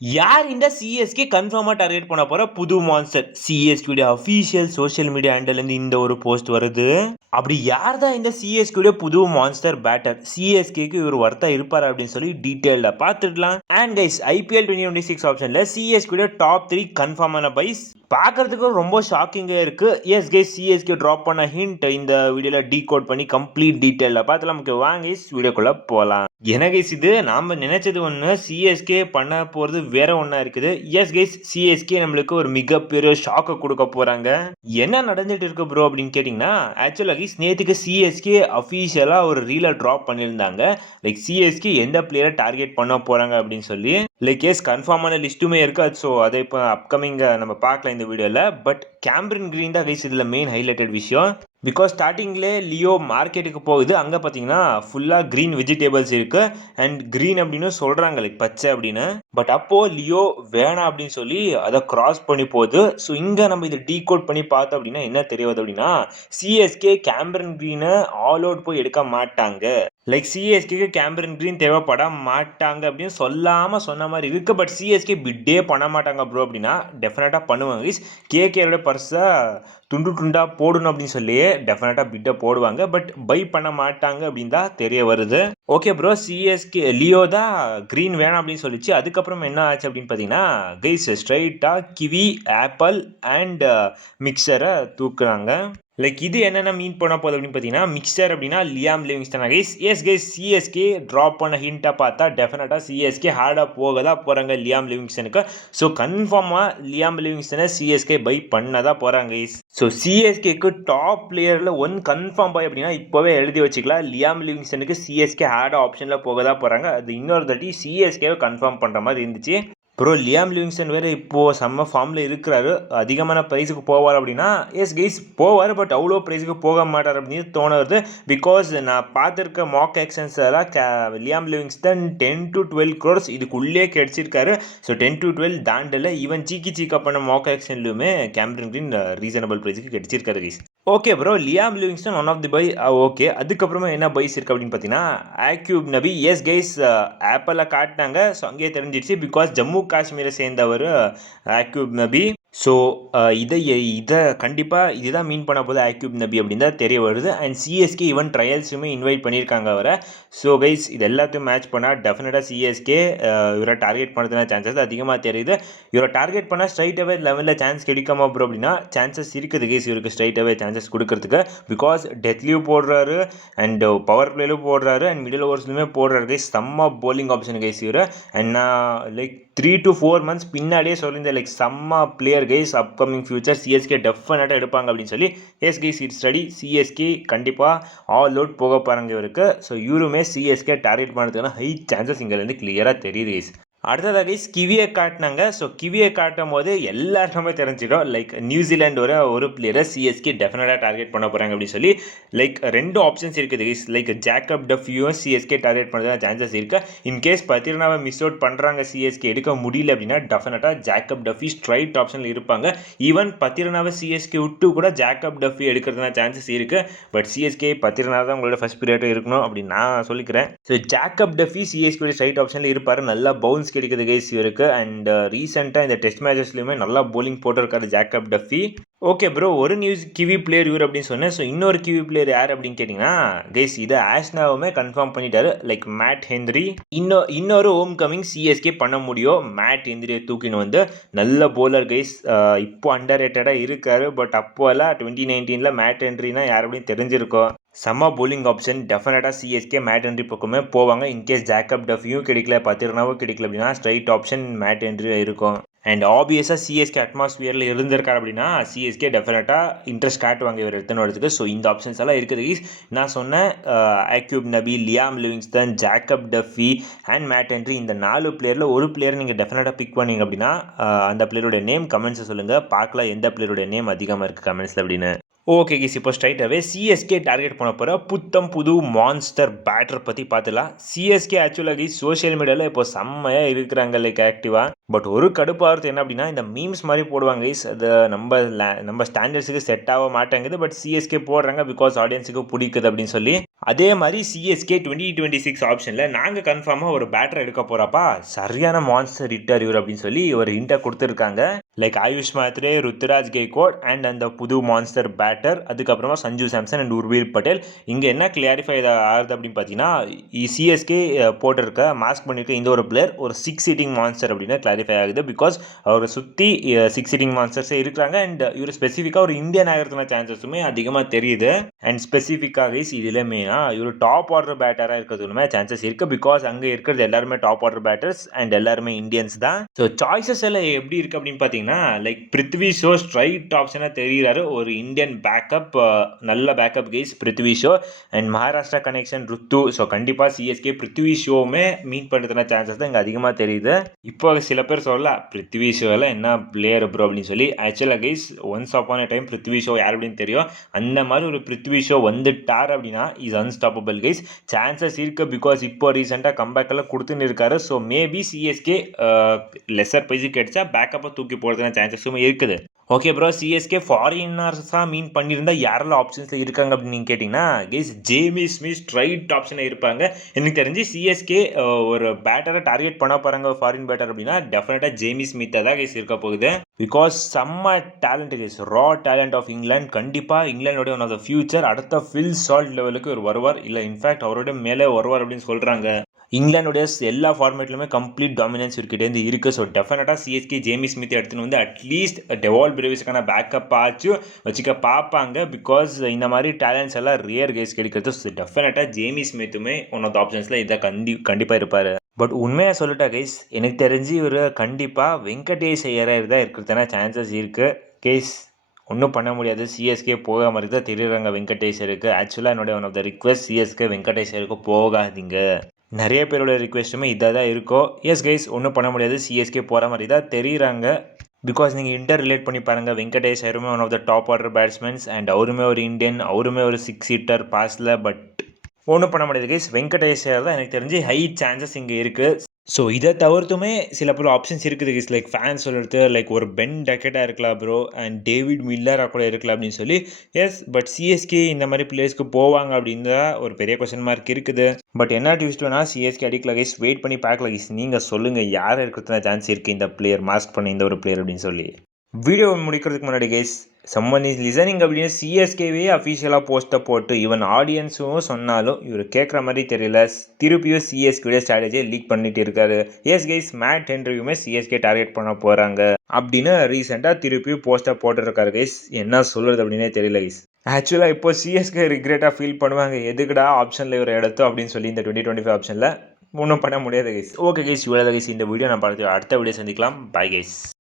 யார் இந்த சிஎஸ்கே கன்ஃபார்மாக டார்கெட் பண்ண போகிற புது மான்ஸ்டர்? சிஎஸ்கேடைய அஃபீஷியல் சோஷியல் மீடியா ஹேண்டல்லேருந்து இந்த ஒரு போஸ்ட் வருது. அப்படி யார் தான் இந்த சிஎஸ்கேடைய புது மான்ஸ்டர் பேட்டர்? சிஎஸ்கேக்கு இவர் ஒர்த்தா இருப்பார் அப்படின்னு சொல்லி டீட்டெயிலாக பார்த்துக்கலாம். அண்ட் கைஸ், ஐபிஎல் 2026 ஆப்ஷனில் சிஎஸ்கேடைய டாப் 3 கன்ஃபார்மான பைஸ் பார்க்கறதுக்கு ரொம்ப ஷாக்கிங்காக இருக்குது. எஸ் கைஸ், சிஎஸ்கே ட்ராப் பண்ண ஹிண்ட் இந்த வீடியோவில் டீகோட் பண்ணி கம்ப்ளீட் டீட்டெயிலில் பார்த்துலாம். நமக்கு வாங்க கைஸ் வீடியோக்குள்ளே போகலாம். என்ன கைஸ், இது நாம் நினைச்சது ஒன்று, சிஎஸ்கே பண்ண போகிறது வேற ஒன்றா இருக்குது. எஸ் கைஸ், சிஎஸ்கே நம்மளுக்கு ஒரு மிகப்பெரிய ஷாக்கை கொடுக்க போகிறாங்க. என்ன நடந்துட்டு இருக்கு ப்ரோ அப்படின்னு கேட்டிங்கன்னா, ஆக்சுவலாக கைஸ் நேற்றுக்கு சிஎஸ்கே அஃபீஷியலாக ஒரு ரீலை ட்ராப் பண்ணியிருந்தாங்க. லைக் சிஎஸ்கே எந்த பிளேயரை டார்கெட் பண்ண போகிறாங்க அப்படின்னு சொல்லி. லைக் எஸ் கன்ஃபார்மான லிஸ்ட்டுமே இருக்குது. ஸோ அதை இப்போ அப்கமிங் நம்ம பார்க்கலாம் இந்த வீடியோவில். பட் கேம்பரின் கிரீன் தான் கைஸ் இதில் மெயின் ஹைலைட்டட் விஷயம். பிகாஸ் ஸ்டார்டிங்லே லியோ மார்க்கெட்டுக்கு போகுது. அங்கே பார்த்தீங்கன்னா ஃபுல்லாக க்ரீன் வெஜிடேபிள்ஸ் இருக்குது. அண்ட் க்ரீன் அப்படின்னு சொல்கிறாங்க, லைக் பச்சை அப்படின்னு. பட் அப்போது லியோ வேணாம் அப்படின்னு சொல்லி அதை கிராஸ் பண்ணி போகுது. ஸோ இங்கே நம்ம இதை டீகோட் பண்ணி பார்த்தோம் அப்படின்னா என்ன தெரியாது அப்படின்னா, சிஎஸ்கே கேம்பரின் க்ரீனை ஆல் அவுட் போய் எடுக்க மாட்டாங்க. லைக் சிஎஸ்கேக்கு கேம்பரின் க்ரீன் தேவைப்பட மாட்டாங்க அப்படின்னு சொல்லாமல் சொன்ன மாதிரி இருக்குது. பட் சிஎஸ்கே பிட்டே பண்ண மாட்டாங்க ப்ரோ அப்படின்னா டெஃபினட்டாக பண்ணுவாங்க. கேகேரோட பர்ஸை துண்டு துண்டாக போடணும் அப்படின்னு சொல்லி டெஃபினட்டாக பிட்டை போடுவாங்க. பட் பை பண்ண மாட்டாங்க அப்படின்னு தான் தெரிய வருது. ஓகே ப்ரோ, சிஎஸ்கே லியோ தான் க்ரீன் வேணாம் அப்படின்னு சொல்லிச்சு. அதுக்கப்புறம் என்ன ஆச்சு அப்படின்னு பார்த்தீங்கன்னா, கைஸ் ஸ்ட்ரைட்டாக கிவி, ஆப்பிள் அண்ட் மிக்சரை தூக்குறாங்க. லைக் இது என்னென்ன மீன் பண்ண போகுது அப்படின்னு பார்த்தீங்கன்னா, மிக்சர் அப்படின்னா Liam Livingstone guys. Yes guys, CSK drop பண்ண ஹிண்ட்டாக பார்த்தா டெஃபினட்டாக சிஎஸ்கே ஹார்டாக போக தான் போகிறாங்க லியாம் லிவிங்ஸ்டனுக்கு. ஸோ கன்ஃபார்மாக லியாம் லிவிங்ஸ்டனை சிஎஸ்கே பை பண்ண தான் போகிறாங்க கைஸ். ஸோ சிஎஸ்கேக்கு டாப் பிளேயரில் ஒன் கன்ஃபார்ம் பாய் அப்படின்னா இப்போவே எழுதி வச்சுக்கலாம். லியாம் லிவிங்ஸ்டனுக்கு சிஎஸ்கே ஹார்டாக ஆப்ஷனில் போக தான் போகிறாங்க. அது இன்னொரு தாட்டி சிஎஸ்கேவை கன்ஃபார்ம் பண்ணுற மாதிரி இருந்துச்சு. ப்ரோ லியாம் லிவிங்ஸ்டன் வேறு இப்போது செம்ம ஃபார்மில் இருக்கிறாரு. அதிகமான ப்ரைஸுக்கு போவார் அப்படின்னா எஸ் கைஸ் போவார். பட் அவ்வளோ ப்ரைஸுக்கு போக மாட்டார் அப்படின்னு தோணுது. பிகாஸ் நான் பார்த்துருக்க மாக் ஆக்ஷன்ஸ் எல்லாம் லியாம் லிவிங்ஸ்டன் 10 to 12 crores இதுக்குள்ளே கிடச்சிருக்காரு. ஸோ 10 to 12 தாண்டல. ஈவன் சீக்கா பண்ண மாக் ஆக்ஷன்லையுமே கேம்பரின் க்ரீன் ரீசனபிள் ப்ரைஸுக்கு கிடச்சிருக்காரு guys. Okay bro, Liam Livingstone one of the buy. Okay, அதுக்கப்புறமா என்ன பைஸ் இருக்குது அப்படின்னு பார்த்தீங்கன்னா, ஆக்யூப் நபி. எஸ் கைஸ், ஆப்பிளில் காட்டினாங்க. ஸோ அங்கேயே தெரிஞ்சிடுச்சு. பிகாஸ் ஜம்மு காஷ்மீரை சேர்ந்தவர் ஆக்யூப் நபி. ஸோ இதை கண்டிப்பாக இதுதான் மீன் பண்ண போது ஆக்யூப் நபி அப்படின்னு தான் தெரிய வருது. அண்ட் சிஎஸ்கே ஈவன் ட்ரையல்ஸுமே இன்வைட் பண்ணியிருக்காங்க அவரை. ஸோ கைஸ் இது எல்லாத்தையும் மேட்ச் பண்ணால் டெஃபினட்டாக சிஎஸ்கே இவரை டார்கெட் பண்ணுறதுனா சான்சஸ் அதிகமாக தெரியுது. இவரை டார்கெட் பண்ணால் ஸ்ட்ரைட்டாகவே லெவலில் சான்ஸ் கிடைக்காம ப்ரோ அப்படின்னா சான்சஸ் இருக்குது கைஸ் இவருக்கு ஸ்ட்ரைட்டாகவே சான்சஸ் கொடுக்கறதுக்கு. பிகாஸ் டெத்லியும் போடுறாரு அண்ட் பவர் பிளேலும் போடுறாரு அண்ட் மிடில் ஓவர்ஸ்லையுமே போடுறாரு கைஸ். செம்ம போலிங் ஆப்ஷன் கைஸ் இவர். அண்ட் நான் லைக் 3 to 4 months பின்னாடியே சொல்லியிருந்தேன், லைக் செம்ம player guys. Upcoming future CSK டெஃபினட்டாக எடுப்பாங்க அப்படின்னு சொல்லி. S guys, it study CSK கண்டிப்பாக ஆல் அவுட் போக போகிறாங்க இவருக்கு. ஸோ இவருமே சிஎஸ்கே டார்கெட் பண்ணுறதுக்கான ஹை சான்சஸ் இங்கேருந்து கிளியராக தெரியுது கைஸ். அடுத்ததாக கைஸ் கிவியை காட்டினாங்க. ஸோ கிவியை காட்டும் போது எல்லாருக்குமே தெரிஞ்சிடும், லைக் நியூசிலாண்டு ஒரு பிளேயரை சிஎஸ்கே டெஃபினட்டாக டார்கெட் பண்ண போகிறாங்க அப்படின்னு சொல்லி. லைக் 2 ஆப்ஷன்ஸ் இருக்குது கைஸ். லைக் ஜாக்கப் டஃபியும் சிஎஸ்கே டார்கெட் பண்ணுறதுக்கு சான்சஸ் இருக்குது. இன்கேஸ் பத்திரனாவை மிஸ் அவுட் பண்ணுறாங்க, சிஎஸ்கே எடுக்க முடியல அப்படின்னா டெஃபினட்டாக ஜாக்கப் டஃபி ஸ்ட்ரைட் ஆப்ஷனில் இருப்பாங்க. ஈவன் பத்திரனாவை சிஎஸ்கே விட்டு கூட ஜாக்கப் டஃபி எடுக்கிறதுனா சான்சஸ் இருக்குது. பட் சிஎஸ்கே பத்திரனா தான் உங்களோட ஃபர்ஸ்ட் பீரியட் இருக்கணும் அப்படின்னு நான் சொல்லிக்கிறேன். So Jacob Duffy CSK straight ஆப்ஷனில் இருப்பார். நல்லா பவுன்ஸ் கிடைக்குது கைஸ் இவருக்கு. அண்ட் ரீசெண்டாக இந்த டெஸ்ட் மேட்சஸ்லையுமே நல்லா போலிங் போட்டிருக்காரு ஜாக்கப் டஃபி. ஓகே ப்ரோ, ஒரு நியூஸ் கிவி பிளேயர் இவர் அப்படின்னு சொன்னேன். ஸோ இன்னொரு கிவி பிளேயர் யார் அப்படின்னு கேட்டிங்கன்னா கைஸ் இதை ஆஷ்னாவுமே கன்ஃபார்ம் பண்ணிட்டாரு. Like mat Henry. இன்னொரு ஹோம் கமிங் சிஎஸ்கே பண்ண முடியும். மேட் ஹென்ரியை தூக்கின்னு வந்து நல்ல போலர் கைஸ். இப்போ அண்டர் ரேட்டடாக இருக்காரு. பட் அப்போல்லாம் 2019 மேட் ஹென்ரினா யார் அப்படின்னு தெரிஞ்சிருக்கோம். செம்ம போலிங் ஆப்ஷன். டெஃபினட்டாக சிஎஸ்கே மேட் ஹென்ரி பக்கமே போவாங்க. இன்கேஸ் ஜாக்கப் டஃபியும் கிடைக்கல, பத்திரனாவும் கிடைக்கல அப்படின்னா ஸ்ட்ரைட் ஆப்ஷன் மேட் ஹென்ரி இருக்கும். அண்ட் ஆப்வியஸாக சிஎஸ்கே அட்மாஸ்பியரில் இருந்திருக்காரு அப்படின்னா சிஎஸ்கே டெஃபினட்டாக இன்ட்ரெஸ்ட் காட்டுவாங்க இவர் எடுத்துன்னு வரதுக்கு. ஸோ இந்த ஆப்ஷன்ஸ் எல்லாம் இருக்குது கைஸ். நான் சொன்னேன் ஆக்யூப் Nabi, Liam Livingstone, Jacob Duffy and Matt Henry. இந்த 4 பிளேயரில் ஒரு பிளேயர் நீங்கள் டெஃபினட்டாக பிக் பண்ணீங்க அப்படின்னா அந்த பிளேயருடைய நேம் கமெண்ட்ஸை சொல்லுங்கள். பார்க்கலாம் எந்த பிளேயருடைய நேம் அதிகமாக இருக்குது கமெண்ட்ஸில் அப்படின்னு. ஓகே கைஸ், இப்போ ஸ்ட்ரைட்டாகவே சிஎஸ்கே டார்கெட் பண்ண போகிற புது மான்ஸ்டர் பேட்டர் பற்றி பார்த்துலாம். சிஎஸ்கே ஆக்சுவலாக கைஸ் சோஷியல் மீடியாவில் இப்போ செம்மையாக இருக்கிறாங்க லைக் ஆக்டிவாக. பட் ஒரு கடுப்பாகிறது என்ன அப்படின்னா, இந்த மீம்ஸ் மாதிரி போடுவாங்க கைஸ், அது நம்ம ஸ்டாண்டர்ட்ஸுக்கு செட் ஆக மாட்டேங்குது. பட் சிஎஸ்கே போடுறாங்க பிகாஸ் ஆடியன்ஸுக்கு பிடிக்குது அப்படின்னு சொல்லி. அதே மாதிரி சிஎஸ்கே 2026 ஆப்ஷனில் நாங்கள் கன்ஃபார்மாக ஒரு பேட்டர் எடுக்க போகிறப்பா சரியான மான்ஸ்டர் ஹிட்டர் இவர் அப்படின்னு சொல்லி ஒரு ஹிண்ட்டை கொடுத்துருக்காங்க. லைக் ஆயுஷ் மாத்ரே, ருத்துராஜ் கெய்க்வாட் அண்ட் அந்த புது மான்ஸ்டர் பேட்டர், அதுக்கப்புறமா சஞ்சு சாம்சன் அண்ட் உர்வீல் பட்டேல். இங்கே என்ன கிளாரிஃபை ஆகுது அப்படின்னு பார்த்தீங்கன்னா, சிஎஸ்கே போட்டிருக்க மாஸ்க் பண்ணியிருக்க இந்த ஒரு பிளேயர் ஒரு 6 சீட்டிங் மான்ஸ்டர் அப்படின்னு கிளாரிஃபை ஆகுது. பிகாஸ் அவரை சுற்றி 6 சீட்டிங் மான்ஸ்டர்ஸே இருக்கிறாங்க. அண்ட் இவர் ஸ்பெசிஃபிக்காக ஒரு இந்தியன் ஆகிறதுன சான்சஸுமே அதிகமாக தெரியுது. அண்ட் ஸ்பெசிஃபிக்காக இதுலேயுமே இவர் டாப் ஆர்டர் பேட்டராக இருக்கிறதுமே சான்சஸ் இருக்குது. பிகாஸ் அங்கே இருக்கிறது எல்லாருமே டாப் ஆர்டர் பேட்டர்ஸ் அண்ட் எல்லாருமே இந்தியன்ஸ் தான். ஸோ சாய்ஸஸ் எல்லாம் எப்படி இருக்குது அப்படின்னு பார்த்தீங்கன்னா, லைக் பிருத்வி ஷோ ஸ்ட்ரைட் ஆப்ஷனாக தெரிகிறாரு. ஒரு இந்தியன் பேக்கப், நல்ல backup guys Prithvi Shaw. And Maharashtra connection Ruthu. So கண்டிப்பாக சிஎஸ்கே பிருத்வி ஷோவுமே மீட் பண்ணுறதுன சான்சஸ் தான் இங்கே அதிகமாக தெரியுது. இப்போ சில பேர் சொல்லலாம் பிருத்வி ஷோவில் என்ன பிளேயர் ப்ரோ அப்படின்னு சொல்லி. ஆக்சுவலாக guys once upon time Prithvi show யார் அப்படின்னு தெரியும். அந்த மாதிரி ஒரு பிருத்வி ஷோ வந்துட்டார் அப்படின்னா இஸ் அன்ஸ்டாப்பபிள் கைஸ். சான்சஸ் இருக்குது. பிகாஸ் இப்போ ரீசெண்டாக கம்பேக் எல்லாம் கொடுத்துன்னு இருக்காரு. ஸோ மேபி சிஎஸ்கே லெஸர் பைஸுக்கு கிடைச்சா பேக்கப்பை தூக்கி போகிறதுன சான்சஸும் இருக்குது. ஓகே ப்ரோ, சிஎஸ்கே ஃபாரினர்ஸாக மீன் பண்ணியிருந்தால் யாரெல்லாம் ஆப்ஷன்ஸில் இருக்காங்க அப்படின்னு நீங்கள் கேட்டிங்கன்னா கைஸ் ஜேமி ஸ்மித் ஸ்ட்ரைட் ஆப்ஷனில் இருப்பாங்க. எனக்கு தெரிஞ்சு சிஎஸ்கே ஒரு பேட்டரை டார்கெட் பண்ண போகிறாங்க ஃபாரின் பேட்டர் அப்படின்னா டெஃபினட்டாக ஜேமி ஸ்மித்தை தான் கைஸ் இருக்க போகுது. பிகாஸ் செம்ம talent guys, raw talent of England. கண்டிப்பாக இங்கிலாண்டோட ஒன் ஆஃப் த ஃபியூச்சர். அடுத்த ஃபில் சால்ட் லெவலுக்கு ஒரு வருவார், இல்லை இன்ஃபேக்ட் அவரோட மேலே வருவார் அப்படின்னு சொல்கிறாங்க. இங்கிலாந்துடைய எல்லா ஃபார்மேட்லையுமே கம்ப்ளீட் டாமினன்ஸ் இவர்கிட்டேருந்து இருக்குது. ஸோ டெஃபினட்டாக சிஎஸ்கே ஜேமி ஸ்மித் எடுத்துன்னு வந்து அட்லீஸ்ட் டெவால் பிரேவிஸுக்கான பேக்கப் ஆச்சு வச்சுக்க பார்ப்பாங்க. பிகாஸ் இந்த மாதிரி டேலண்ட்ஸ் எல்லாம் ரியர் கேஸ் கிடைக்கிறது. ஸோ டெஃபினட்டாக ஜேமி ஸ்மித்துமே ஒன் ஆஃப் த ஆப்ஷன்ஸில் இதை கண்டிப்பாக இருப்பார். பட் உண்மையாக சொல்லிட்டா கைஸ், எனக்கு தெரிஞ்சு இவர் கண்டிப்பாக வெங்கடேஷ் ஐயர் தான் இருக்கிறதுனா சான்சஸ் இருக்குது கேஸ். ஒன்றும் பண்ண முடியாது, சிஎஸ்கே போக மாதிரி தான் தெரியுறாங்க வெங்கடேஷருக்கு. ஆக்சுவலாக என்னுடைய one of the request CSK வெங்கடேஷருக்கு போகாதீங்க. நிறைய பேரோட ரிக்வெஸ்ட்டுமே இதாக தான் இருக்கும். எஸ் கைஸ், ஒன்றும் பண்ண முடியாது, சிஎஸ்கே போகிற மாதிரி தான் தெரியுறாங்க. பிகாஸ் நீங்கள் இன்டர் ரிலேட் பண்ணி பாருங்கள், வெங்கடேஷ் ஐயருமே one of the top order batsmans and அவருமே ஒரு இந்தியன், அவருமே ஒரு 6 சீட்டர் பாஸில். பட் ஒன்றும் பண்ண முடியாது கைஸ், வெங்கடேஷ் ஐயர் தான் எனக்கு தெரிஞ்சு ஹை சான்சஸ் இங்கே இருக்குது. ஸோ இதை தவிர்த்துமே சில பேர் ஆப்ஷன்ஸ் இருக்குது கைஸ். லைக் ஃபேன்ஸ் சொல்கிறது லைக் ஒரு பென் டக்கெட்டாக இருக்கலாம் ப்ரோ, அண்ட் டேவிட் மில்லராக கூட இருக்கலாம் அப்படின்னு சொல்லி. எஸ், பட் சிஎஸ்கே இந்த மாதிரி பிளேயர்ஸ்க்கு போவாங்க அப்படின்னு தான் ஒரு பெரிய கொஸ்டின் மார்க் இருக்குது. பட் என்ன ட்விஸ்ட் வேணால் சிஎஸ்கே அடிக்கல கைஸ், வெயிட் பண்ணி பார்க்கல கைஸ். நீங்கள் சொல்லுங்கள் யார் இருக்கிறதுனா சான்ஸ் இருக்குது இந்த பிளேயர் மாஸ்க் பண்ண இந்த ஒரு பிளேயர் அப்படின்னு சொல்லி. வீடியோ முடிக்கிறதுக்கு முன்னாடி கைஸ், சம்மன் இஸ் லிசனிங் அப்படின்னு சிஎஸ்கேவே அஃபிஷியலாக போஸ்ட்டை போட்டு ஈவன் ஆடியன்ஸும் சொன்னாலும் இவர் கேட்குற மாதிரி தெரியல. திருப்பியும் சிஎஸ்கேடைய ஸ்ட்ராட்டஜியை லீக் பண்ணிட்டு இருக்காரு. எஸ் கைஸ், மேட் ஹென்ரியுமே சிஎஸ்கே டார்கெட் பண்ண போகிறாங்க அப்படின்னு ரீசெண்டாக திருப்பியும் போஸ்ட்டை போட்டுருக்காரு கைஸ். என்ன சொல்கிறது அப்படின்னே தெரியல கைஸ். ஆக்சுவலாக இப்போ சிஎஸ்கே ரிக்ரெட்டாக ஃபீல் பண்ணுவாங்க, எதுக்குடா ஆப்ஷனில் இவர் எடுத்தோம் அப்படின்னு சொல்லி. இந்த 2025 ஆப்ஷனில் ஒன்றும் பண்ண முடியாது கைஸ். ஓகே கைஸ், இவ்வளோ கைஸ் இந்த வீடியோ நான் பார்த்து அடுத்த வீடியோ சந்திக்கலாம். Bye guys.